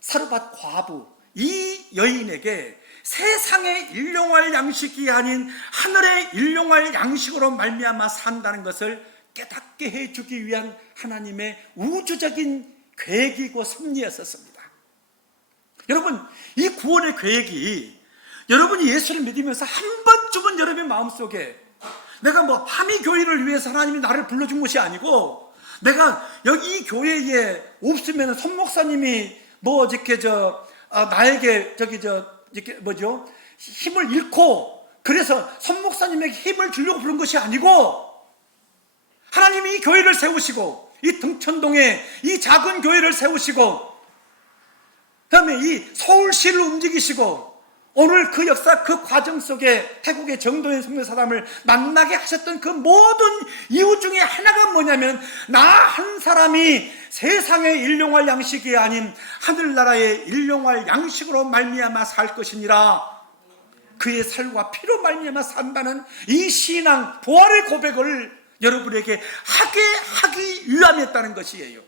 사르밧 과부 이 여인에게 세상의 일용할 양식이 아닌 하늘의 일용할 양식으로 말미암아 산다는 것을 깨닫게 해주기 위한 하나님의 우주적인 계획이고 섭리였었습니다. 여러분, 이 구원의 계획이 여러분이 예수를 믿으면서 한 번쯤은 여러분의 마음속에 내가 뭐 하미교회를 위해서 하나님이 나를 불러준 것이 아니고 내가 여기 이 교회에 없으면 손 목사님이 뭐 이렇게 나에게 이렇게 힘을 잃고 그래서 손 목사님에게 힘을 주려고 부른 것이 아니고 하나님이 이 교회를 세우시고 이 등천동에 이 작은 교회를 세우시고 그다음에 이 서울시를 움직이시고 오늘 그 역사 그 과정 속에 태국의 정도의 성도 사람을 만나게 하셨던 그 모든 이유 중에 하나가 뭐냐면 나 한 사람이 세상의 일용할 양식이 아닌 하늘나라의 일용할 양식으로 말미암아 살 것이니라. 그의 살과 피로 말미암아 산다는 이 신앙 부활의 고백을 여러분에게 하기 위함이었다는 것이에요.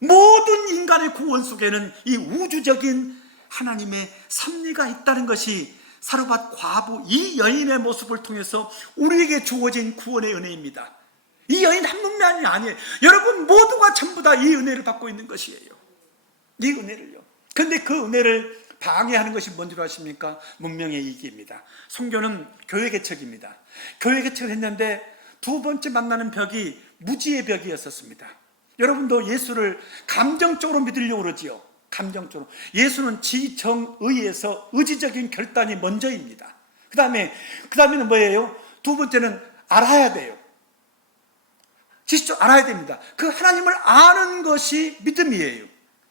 모든 인간의 구원 속에는 이 우주적인 하나님의 섭리가 있다는 것이 사르밧 과부 이 여인의 모습을 통해서 우리에게 주어진 구원의 은혜입니다. 이 여인 한 분만이 아니에요. 여러분 모두가 전부 다 이 은혜를 받고 있는 것이에요. 이 은혜를요. 그런데 그 은혜를 방해하는 것이 뭔지 아십니까? 문명의 이기입니다. 선교는 교회 개척입니다. 교회 개척을 했는데 두 번째 만나는 벽이 무지의 벽이었었습니다. 여러분도 예수를 감정적으로 믿으려고 그러지요. 감정적으로. 예수는 지정의에서 의지적인 결단이 먼저입니다. 그 다음에는 뭐예요? 두 번째는 알아야 돼요. 지식적으로 알아야 됩니다. 그 하나님을 아는 것이 믿음이에요.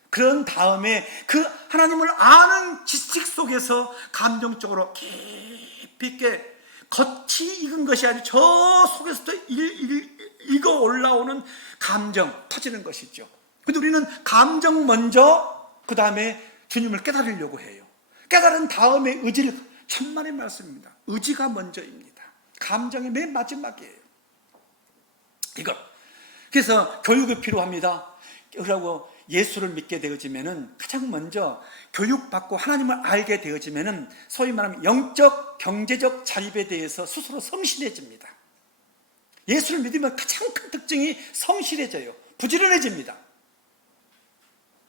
그런 다음에 그 하나님을 아는 지식 속에서 감정적으로 깊이 있게 겉이 익은 것이 아니라 저 속에서도 익어 올라오는 감정 터지는 것이죠. 근데 우리는 감정 먼저 그 다음에 주님을 깨달으려고 해요. 깨달은 다음에 의지를 천만의 말씀입니다. 의지가 먼저입니다. 감정이 맨 마지막이에요. 이거 그래서 교육이 필요합니다. 그러고 예수를 믿게 되어지면은 가장 먼저 교육받고 하나님을 알게 되어지면은 소위 말하면 영적 경제적 자립에 대해서 스스로 성실해집니다. 예수를 믿으면 가장 큰 특징이 성실해져요. 부지런해집니다.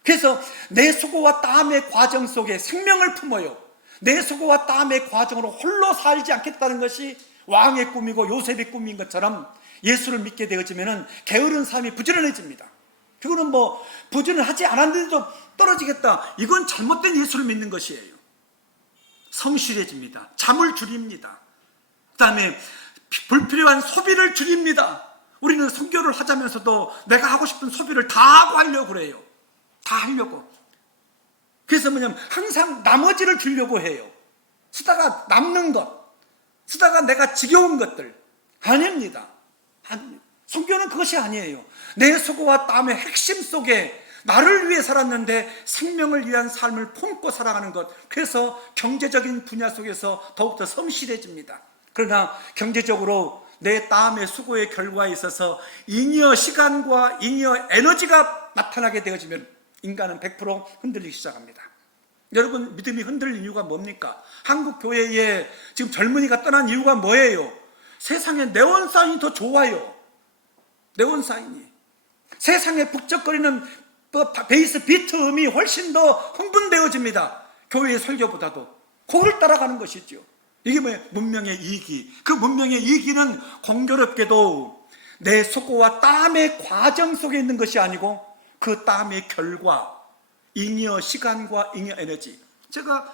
그래서 내 수고와 땀의 과정 속에 생명을 품어요. 내 수고와 땀의 과정으로 홀로 살지 않겠다는 것이 왕의 꿈이고 요셉의 꿈인 것처럼 예수를 믿게 되어지면은 게으른 삶이 부지런해집니다. 그거는 뭐 부지런하지 않았는데도 떨어지겠다. 이건 잘못된 예수를 믿는 것이에요. 성실해집니다. 잠을 줄입니다. 그 다음에 불필요한 소비를 줄입니다. 우리는 선교를 하자면서도 내가 하고 싶은 소비를 다 하려고 그래요. 다 하려고. 그래서 뭐냐면 항상 나머지를 주려고 해요. 쓰다가 남는 것, 쓰다가 내가 지겨운 것들. 아닙니다. 선교는 그것이 아니에요. 내 수고와 땀의 핵심 속에 나를 위해 살았는데 생명을 위한 삶을 품고 살아가는 것. 그래서 경제적인 분야 속에서 더욱더 성실해집니다. 그러나 경제적으로 내 땀의 수고의 결과에 있어서 잉여 시간과 잉여 에너지가 나타나게 되어지면 인간은 100% 흔들리기 시작합니다. 여러분 믿음이 흔들린 이유가 뭡니까? 한국 교회에 지금 젊은이가 떠난 이유가 뭐예요? 세상에 네온사인이 더 좋아요. 네온사인이. 세상에 북적거리는 베이스 비트 음이 훨씬 더 흥분되어집니다. 교회의 설교보다도. 그걸 따라가는 것이죠. 이게 뭐예요? 문명의 이기. 그 문명의 이기는 공교롭게도 내 수고와 땀의 과정 속에 있는 것이 아니고 그 땀의 결과, 잉여 시간과 잉여 에너지. 제가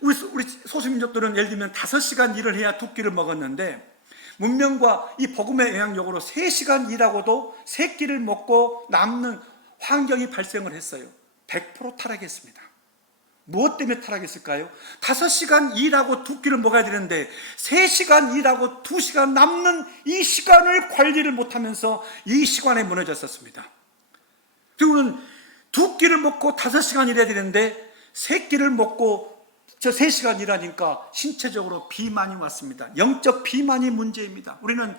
우리 소수민족들은 예를 들면 5시간 일을 해야 2끼를 먹었는데, 문명과 이 복음의 영향력으로 3시간 일하고도 3끼를 먹고 남는 환경이 발생을 했어요. 100% 타락했습니다. 무엇 때문에 타락했을까요? 5시간 일하고 2끼를 먹어야 되는데 3시간 일하고 2시간 남는 이 시간을 관리를 못하면서 이 시간에 무너졌었습니다. 그리고는 2끼를 먹고 5시간 일해야 되는데 3끼를 먹고 저 3시간 일하니까 신체적으로 비만이 왔습니다. 영적 비만이 문제입니다. 우리는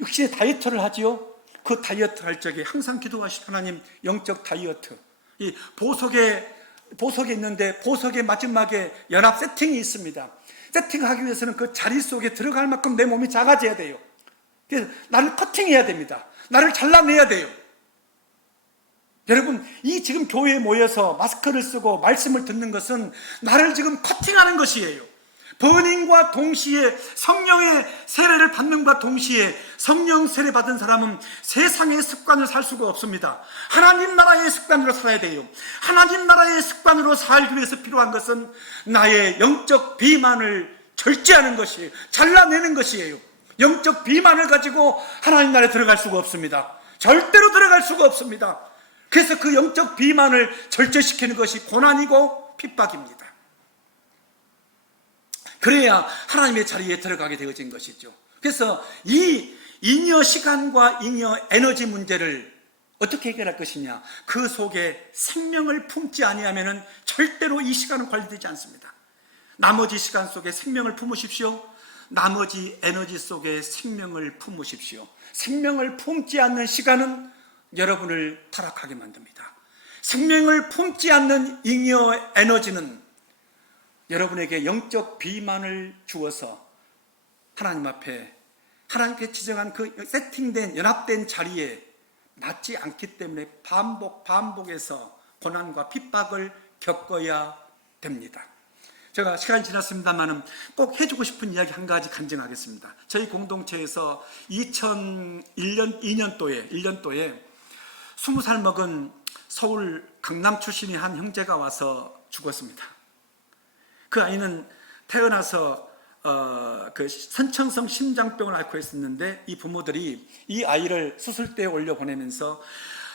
역시 다이어트를 하지요. 그 다이어트 할 적에 항상 기도하시는 하나님, 영적 다이어트. 이 보석에 있는데 보석의 마지막에 연합 세팅이 있습니다. 세팅하기 위해서는 그 자리 속에 들어갈 만큼 내 몸이 작아져야 돼요. 그래서 나를 커팅해야 됩니다. 나를 잘라내야 돼요. 여러분, 이 지금 교회에 모여서 마스크를 쓰고 말씀을 듣는 것은 나를 지금 커팅하는 것이에요. 버닝과 동시에 성령의 세례를 받는과 동시에 성령 세례 받은 사람은 세상의 습관을 살 수가 없습니다. 하나님 나라의 습관으로 살아야 돼요. 하나님 나라의 습관으로 살기 위해서 필요한 것은 나의 영적 비만을 절제하는 것이에요. 잘라내는 것이에요. 영적 비만을 가지고 하나님 나라에 들어갈 수가 없습니다. 절대로 들어갈 수가 없습니다. 그래서 그 영적 비만을 절제시키는 것이 고난이고 핍박입니다. 그래야 하나님의 자리에 들어가게 되어진 것이죠. 그래서 이 잉여 시간과 잉여 에너지 문제를 어떻게 해결할 것이냐, 그 속에 생명을 품지 아니하면 절대로 이 시간은 관리되지 않습니다. 나머지 시간 속에 생명을 품으십시오. 나머지 에너지 속에 생명을 품으십시오. 생명을 품지 않는 시간은 여러분을 타락하게 만듭니다. 생명을 품지 않는 잉여 에너지는 여러분에게 영적 비만을 주어서 하나님 앞에 하나님께 지정한 그 세팅된 연합된 자리에 맞지 않기 때문에 반복해서 고난과 핍박을 겪어야 됩니다. 제가 시간이 지났습니다만은 꼭 해주고 싶은 이야기 한 가지 간증하겠습니다. 저희 공동체에서 2001년도에 20살 먹은 서울 강남 출신의 한 형제가 와서 죽었습니다. 그 아이는 태어나서 그 선천성 심장병을 앓고 있었는데 이 부모들이 이 아이를 수술대에 올려 보내면서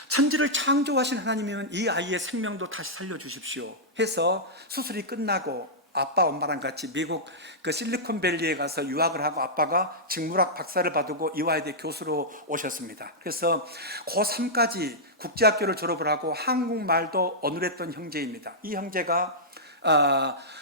천지를 창조하신 하나님이면 이 아이의 생명도 다시 살려주십시오 해서 수술이 끝나고 아빠 엄마랑 같이 미국 그 실리콘밸리에 가서 유학을 하고 아빠가 직무학 박사를 받고 이화여대 교수로 오셨습니다. 그래서 고3까지 국제학교를 졸업을 하고 한국말도 어눌했던 형제입니다. 이 형제가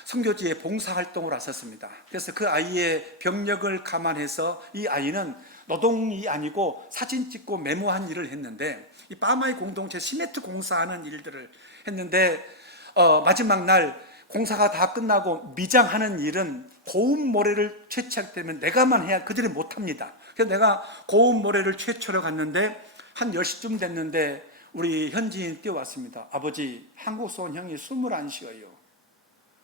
선교지에 봉사활동을 왔었습니다. 그래서 그 아이의 병력을 감안해서 이 아이는 노동이 아니고 사진 찍고 메모한 일을 했는데, 이 파마의 공동체 시멘트 공사하는 일들을 했는데 마지막 날 공사가 다 끝나고 미장하는 일은 고운 모래를 채취할 때면 내가만 해야 그들이 못합니다. 그래서 내가 고운 모래를 채취하러 갔는데 한 10시쯤 됐는데 우리 현지인이 뛰어왔습니다. 아버지, 한국에서 온 형이 숨을 안 쉬어요.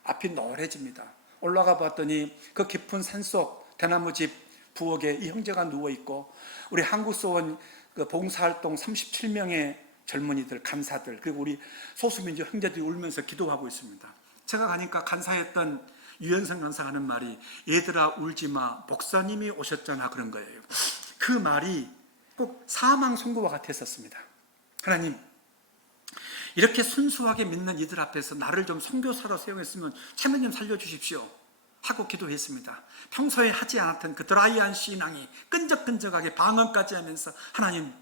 앞이 노래집니다. 올라가 봤더니 그 깊은 산속 대나무집 부엌에 이 형제가 누워있고 우리 한국에서 온 그 봉사활동 37명의 젊은이들, 간사들, 그리고 우리 소수민족 형제들이 울면서 기도하고 있습니다. 제가 가니까 간사였던 유현성 간사가 하는 말이, 얘들아 울지마, 목사님이 오셨잖아, 그런 거예요. 그 말이 꼭 사망 선고와 같았었습니다. 하나님, 이렇게 순수하게 믿는 이들 앞에서 나를 좀 선교사로 사용했으면 참여 좀 살려주십시오 하고 기도했습니다. 평소에 하지 않았던 그 드라이한 신앙이 끈적끈적하게 방언까지 하면서 하나님,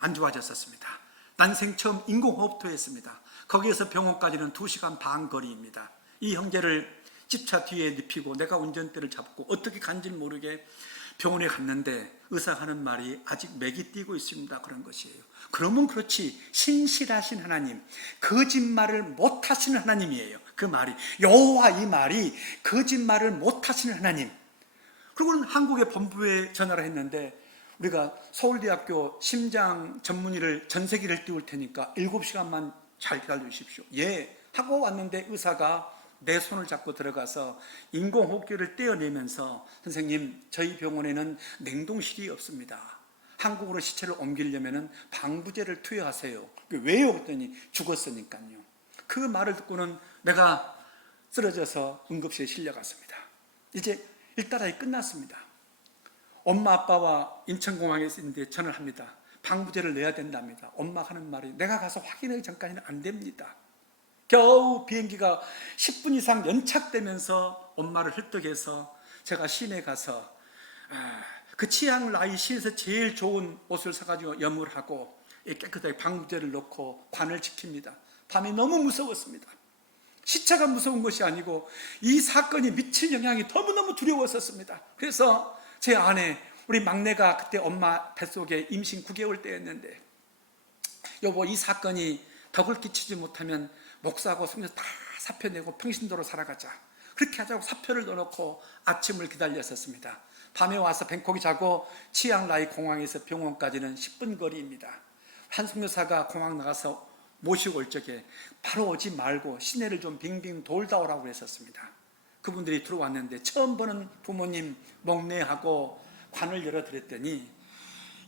안 좋아졌었습니다. 난생 처음 인공호흡도 했습니다. 거기에서 병원까지는 2시간 반 거리입니다. 이 형제를 집차 뒤에 눕히고 내가 운전대를 잡고 어떻게 간지 모르게 병원에 갔는데 의사가 하는 말이, 아직 맥이 뛰고 있습니다, 그런 것이에요. 그러면 그렇지, 신실하신 하나님, 거짓말을 못하시는 하나님이에요. 그 말이, 여호와 이 말이 거짓말을 못하시는 하나님. 그리고는 한국의 본부에 전화를 했는데 우리가 서울대학교 심장 전문의를 전세기를 띄울 테니까 7시간만 잘 기다려 주십시오. 예 하고 왔는데 의사가 내 손을 잡고 들어가서 인공호흡기를 떼어내면서, 선생님, 저희 병원에는 냉동실이 없습니다. 한국으로 시체를 옮기려면 방부제를 투여하세요. 왜요? 그랬더니 죽었으니까요. 그 말을 듣고는 내가 쓰러져서 응급실에 실려갔습니다. 이제 일단락이 끝났습니다. 엄마 아빠와 인천공항에서 있는데 전화를 합니다. 방부제를 내야 된답니다. 엄마가 하는 말이 내가 가서 확인하기 전까지는 안 됩니다. 겨우 비행기가 10분 이상 연착되면서 엄마를 헐떡해서 제가 시내에 가서 그 치앙 라이 시에서 제일 좋은 옷을 사가지고 염을 하고 깨끗하게 방부제를 넣고 관을 지킵니다. 밤이 너무 무서웠습니다. 시차가 무서운 것이 아니고 이 사건이 미칠 영향이 너무너무 두려웠었습니다. 그래서 제 아내, 우리 막내가 그때 엄마 뱃속에 임신 9개월 때였는데, 여보, 이 사건이 덕을 끼치지 못하면 목사하고 성녀 다 사표 내고 평신도로 살아가자. 그렇게 하자고 사표를 넣어놓고 아침을 기다렸었습니다. 밤에 와서 뱅콕이 자고 치앙라이 공항에서 병원까지는 10분 거리입니다. 한 선교사가 공항 나가서 모시고 올 적에 바로 오지 말고 시내를 좀 빙빙 돌다 오라고 했었습니다. 그분들이 들어왔는데 처음 보는 부모님 목례하고 관을 열어드렸더니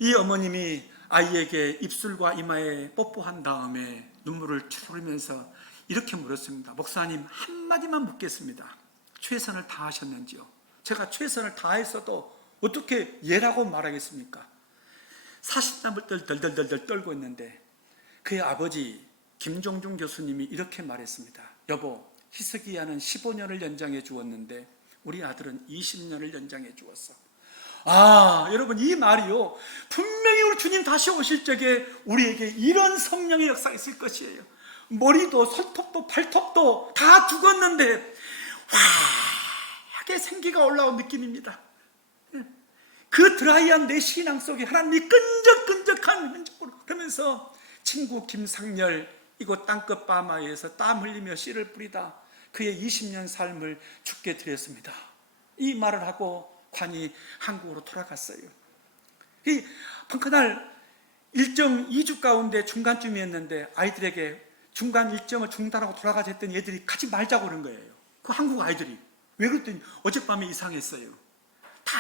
이 어머님이 아이에게 입술과 이마에 뽀뽀한 다음에 눈물을 쭉 흘리면서 이렇게 물었습니다. 목사님, 한마디만 묻겠습니다. 최선을 다하셨는지요? 제가 최선을 다했어도 어떻게 예라고 말하겠습니까? 사신땀을 덜덜덜 떨고 있는데 그의 아버지 김종중 교수님이 이렇게 말했습니다. 여보, 희석이야는 15년을 연장해 주었는데 우리 아들은 20년을 연장해 주었어. 여러분, 이 말이요, 분명히 우리 주님 다시 오실 적에 우리에게 이런 성령의 역사가 있을 것이에요. 머리도 손톱도 발톱도 다 죽었는데 화하게 생기가 올라온 느낌입니다. 그 드라이한 내 신앙 속에 하나님이 끈적끈적한 흔적으로, 그러면서 친구 김상렬 이곳 땅끝 바마에서 땀 흘리며 씨를 뿌리다 그의 20년 삶을 죽게 드렸습니다. 이 말을 하고 관이 한국으로 돌아갔어요. 그날 일정 2주 가운데 중간쯤이었는데 아이들에게 중간 일정을 중단하고 돌아가자 했더니 얘들이 가지 말자고 그런 거예요. 그 한국 아이들이. 왜 그랬더니 어젯밤에 이상했어요. 다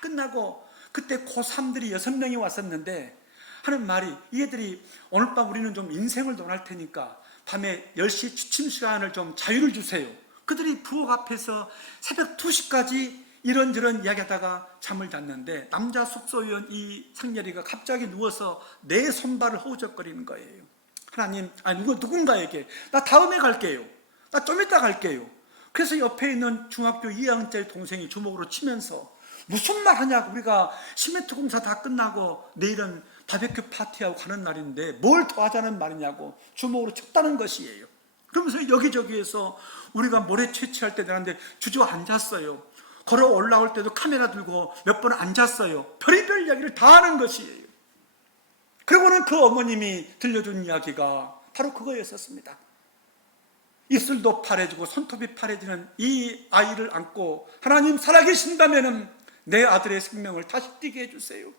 끝나고 그때 고3들이 6명이 왔었는데 하는 말이, 이 애들이 오늘 밤 우리는 좀 인생을 논할 테니까 밤에 10시 취침 시간을 좀 자유를 주세요. 그들이 부엌 앞에서 새벽 2시까지 이런저런 이야기하다가 잠을 잤는데 남자 숙소위원 이 상렬이가 갑자기 누워서 내 손발을 허우적거리는 거예요. 하나님, 누군가에게 나 다음에 갈게요. 나 좀 이따 갈게요. 그래서 옆에 있는 중학교 2학년짜리 동생이 주먹으로 치면서 무슨 말 하냐고, 우리가 시멘트 공사 다 끝나고 내일은 바베큐 파티하고 가는 날인데 뭘 더 하자는 말이냐고 주먹으로 쳤다는 것이에요. 그러면서 여기저기에서 우리가 모래 채취할 때 내는데 주저앉았어요. 걸어 올라올 때도 카메라 들고 몇 번 앉았어요. 별의별 이야기를 다 하는 것이에요. 그리고는 그 어머님이 들려준 이야기가 바로 그거였었습니다. 입술도 파래지고 손톱이 파래지는 이 아이를 안고 하나님 살아계신다면 내 아들의 생명을 다시 뛰게 해주세요.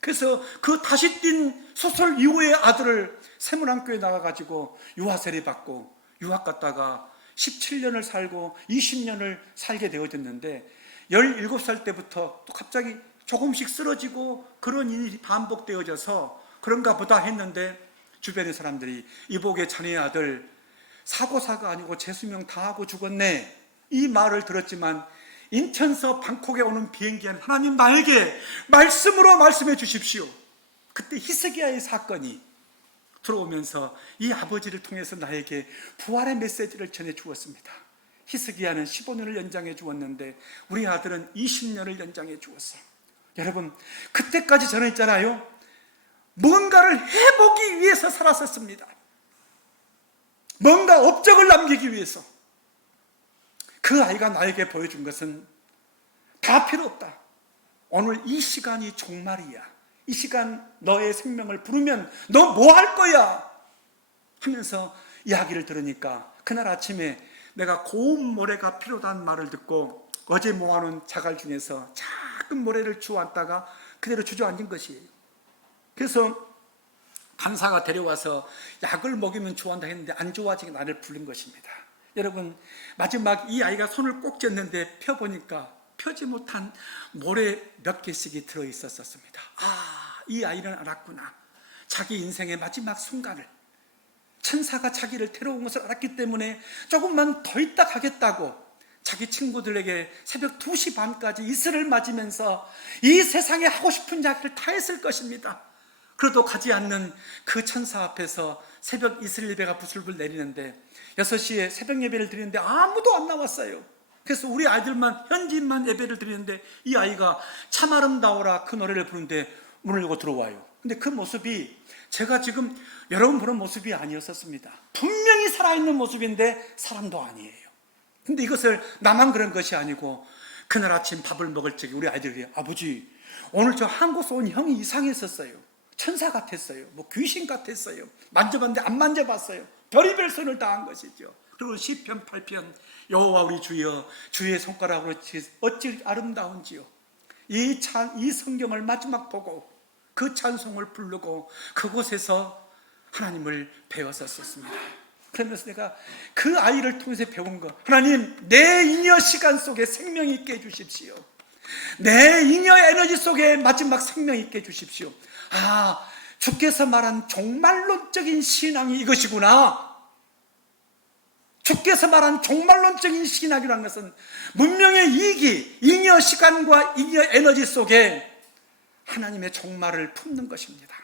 그래서 그 다시 뛴 소설 이후의 아들을 세문안교에 나가가지고 유아세례 받고 유학 갔다가 17년을 살고 20년을 살게 되어졌는데 17살 때부터 또 갑자기 조금씩 쓰러지고 그런 일이 반복되어져서 그런가 보다 했는데 주변의 사람들이 이복의 자네의 아들 사고사가 아니고 재수명 다 하고 죽었네, 이 말을 들었지만 인천서 방콕에 오는 비행기에는 하나님 나에게 말씀으로 말씀해 주십시오. 그때 히스기야의 사건이 들어오면서 이 아버지를 통해서 나에게 부활의 메시지를 전해 주었습니다. 히스기야는 15년을 연장해 주었는데 우리 아들은 20년을 연장해 주었어. 여러분, 그때까지 저는 있잖아요, 뭔가를 해보기 위해서 살았었습니다. 뭔가 업적을 남기기 위해서. 그 아이가 나에게 보여준 것은 다 필요 없다. 오늘 이 시간이 종말이야. 이 시간 너의 생명을 부르면 너 뭐 할 거야? 하면서 이야기를 들으니까 그날 아침에 내가 고운 모래가 필요하다는 말을 듣고 어제 모아놓은 자갈 중에서 작은 모래를 주워왔다가 그대로 주저앉은 것이에요. 그래서 간사가 데려와서 약을 먹이면 좋아한다 했는데 안 좋아지게 나를 부른 것입니다. 여러분, 마지막 이 아이가 손을 꼭 쥐었는데 펴보니까 펴지 못한 모래 몇 개씩이 들어있었습니다. 이 아이는 알았구나. 자기 인생의 마지막 순간을 천사가 자기를 데려온 것을 알았기 때문에 조금만 더 있다 가겠다고 자기 친구들에게 새벽 2시 반까지 이슬을 맞으면서 이 세상에 하고 싶은 이야기를 다 했을 것입니다. 그래도 가지 않는 그 천사 앞에서 새벽 이슬 예배가 부슬부슬 내리는데 6시에 새벽 예배를 드리는데 아무도 안 나왔어요. 그래서 우리 아이들만, 현지인만 예배를 드리는데 이 아이가 참 아름다워라 그 노래를 부르는데 문을 열고 들어와요. 근데 그 모습이 제가 지금 여러분 보는 모습이 아니었었습니다. 분명히 살아있는 모습인데 사람도 아니에요. 근데 이것을 나만 그런 것이 아니고 그날 아침 밥을 먹을 적에 우리 아이들이 아버지 오늘 저 한국에서 온 형이 이상했었어요. 천사 같았어요. 뭐 귀신 같았어요. 만져봤는데 안 만져봤어요. 별의별 손을 다한 것이죠. 그리고 시편 8편 여호와 우리 주여 주의 손가락으로 어찌 아름다운지요. 이 성경을 마지막 보고 그 찬송을 부르고 그곳에서 하나님을 배웠었습니다. 그러면서 내가 그 아이를 통해서 배운 거, 하나님 내 잉여 시간 속에 생명 있게 해주십시오. 내 잉여 에너지 속에 마지막 생명 있게 해주십시오. 아, 주께서 말한 종말론적인 신앙이 이것이구나. 주께서 말한 종말론적인 신앙이라는 것은 문명의 이기, 잉여 시간과 잉여 에너지 속에 하나님의 종말을 품는 것입니다.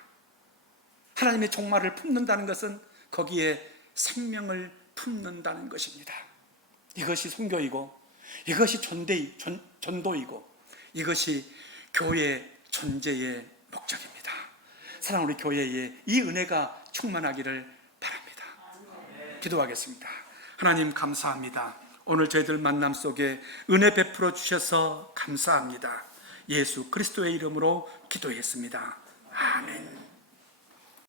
하나님의 종말을 품는다는 것은 거기에 생명을 품는다는 것입니다. 이것이 선교이고 이것이 전도이고 이것이 교회 존재의 목적입니다. 사랑하는 우리 교회에 이 은혜가 충만하기를 바랍니다. 기도하겠습니다. 하나님 감사합니다. 오늘 저희들 만남 속에 은혜 베풀어 주셔서 감사합니다. 예수 그리스도의 이름으로 기도했습니다. 아멘.